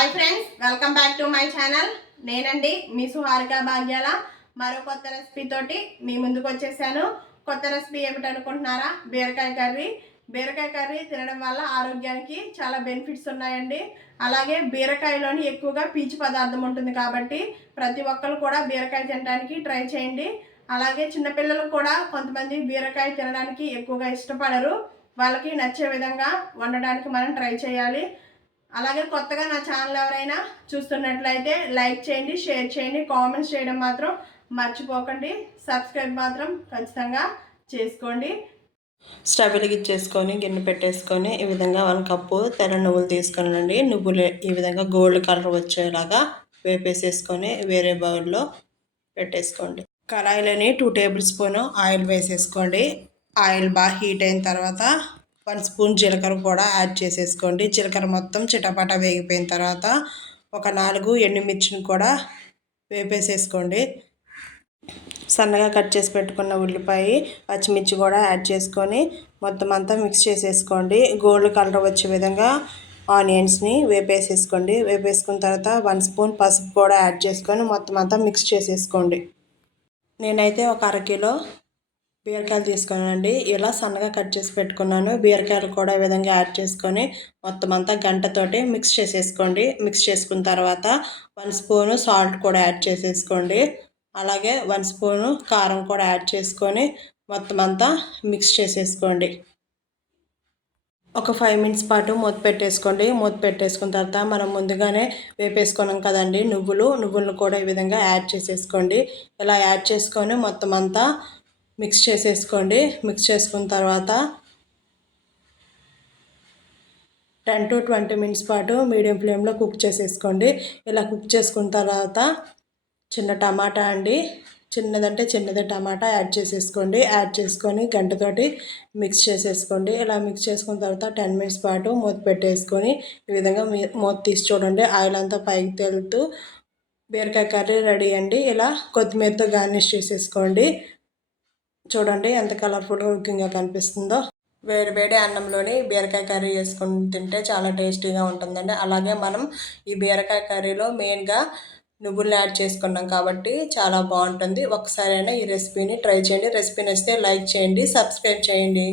Hi friends welcome back to my channel. నేనండి మీ సుహారిక భాగ్యాల. మరో కొత్త రెసిపీ తోటి మీ ముందుకు వచ్చేసాను. కొత్త రెసిపీ ఏమిటనుకుంటున్నారా బీరకాయ కర్రీ. బీరకాయ కర్రీ తినడం వల్ల ఆరోగ్యానికి చాలా బెనిఫిట్స్ ఉన్నాయండి. అలాగే బీరకాయలోని ఎక్కువగా పీచు పదార్థం ఉంటుంది కాబట్టి ప్రతి ఒక్కరు కూడా బీరకాయ తినడానికి ట్రై చేయండి. అలాగే చిన్నపిల్లలు కూడా కొంతమంది బీరకాయ తినడానికి ఎక్కువగా ఇష్టపడరు. వాళ్ళకి నచ్చే విధంగా వండడానికి మనం ట్రై చేయాలి. అలాగే కొత్తగా నా ఛానల్ ఎవరైనా చూస్తున్నట్లయితే లైక్ చేయండి షేర్ చేయండి కామెంట్స్ చేయడం మాత్రం మర్చిపోకండి. సబ్స్క్రైబ్ మాత్రం ఖచ్చితంగా చేసుకోండి. స్టవ్ వెలిగించేసుకొని గిన్నె పెట్టేసుకొని ఈ విధంగా వన్ కప్పు తెల్ల నువ్వులు తీసుకొనండి నువ్వులు ఈ విధంగా గోల్డ్ కలర్ వచ్చేలాగా వేపేసేసుకొని వేరే బౌల్లో పెట్టేసుకోండి. కళాయిలని టూ టేబుల్ స్పూన్ ఆయిల్ వేసేసుకోండి. ఆయిల్ బాగా హీట్ అయిన తర్వాత వన్ స్పూన్ జీలకర్ర కూడా యాడ్ చేసేసుకోండి. జీలకర్ర మొత్తం చిటపట వేగిపోయిన తర్వాత ఒక నాలుగు ఎండుమిర్చిని కూడా వేపేసేసుకోండి. సన్నగా కట్ చేసి పెట్టుకున్న ఉల్లిపాయ పచ్చిమిర్చి కూడా యాడ్ చేసుకొని మొత్తం అంతా మిక్స్ చేసేసుకోండి. గోల్డ్ కలర్ వచ్చే విధంగా ఆనియన్స్ని వేపేసేసుకోండి. వేపేసుకున్న తర్వాత వన్ స్పూన్ పసుపు కూడా యాడ్ చేసుకొని మొత్తం అంతా మిక్స్ చేసేసుకోండి. నేనైతే ఒక అరకిలో బీరకాయలు తీసుకున్నానండి. ఇలా సన్నగా కట్ చేసి పెట్టుకున్నాను. బీరకాయలు కూడా ఈ విధంగా యాడ్ చేసుకొని మొత్తం అంతా గంటతోటి మిక్స్ చేసేసుకోండి. మిక్స్ చేసుకున్న తర్వాత వన్ స్పూను సాల్ట్ కూడా యాడ్ చేసేసుకోండి. అలాగే వన్ స్పూను కారం కూడా యాడ్ చేసుకొని మొత్తం అంతా మిక్స్ చేసేసుకోండి. ఒక ఫైవ్ మినిట్స్ పాటు మూత పెట్టేసుకోండి. మూత పెట్టేసుకున్న తర్వాత మనం ముందుగానే వేపేసుకున్నాం కదండి. నువ్వులు నువ్వులను కూడా ఈ విధంగా యాడ్ చేసేసుకోండి. ఇలా యాడ్ చేసుకొని మొత్తం అంతా మిక్స్ చేసేసుకోండి. మిక్స్ చేసుకున్న తర్వాత టెన్ టు ట్వంటీ మినిట్స్ పాటు మీడియం ఫ్లేమ్లో కుక్ చేసేసుకోండి. ఇలా కుక్ చేసుకున్న తర్వాత చిన్న టమాటా అండి. చిన్నదంటే చిన్నది టమాటా యాడ్ చేసేసుకోండి. యాడ్ చేసుకొని గంటతోటి మిక్స్ చేసేసుకోండి. ఇలా మిక్స్ చేసుకున్న తర్వాత టెన్ మినిట్స్ పాటు మూత పెట్టేసుకొని ఈ విధంగా మూత తీసి చూడండి. ఆయిల్ అంతా పైకి తేలుతూ బీరకాయ కర్రీ రెడీ అండి. ఇలా కొత్తిమీరతో గార్నిష్ చేసేసుకోండి. చూడండి ఎంత కలర్ఫుల్గా కుకింగ్గా కనిపిస్తుందో. వేడి వేడి అన్నంలోని బీరకాయ కర్రీ వేసుకొని తింటే చాలా టేస్టీగా ఉంటుందండి. అలాగే మనం ఈ బీరకాయ కర్రీలో మెయిన్గా నువ్వులు యాడ్ చేసుకున్నాం కాబట్టి చాలా బాగుంటుంది. ఒకసారైనా ఈ రెసిపీని ట్రై చేయండి. రెసిపీ నచ్చితే లైక్ చేయండి సబ్స్క్రైబ్ చేయండి.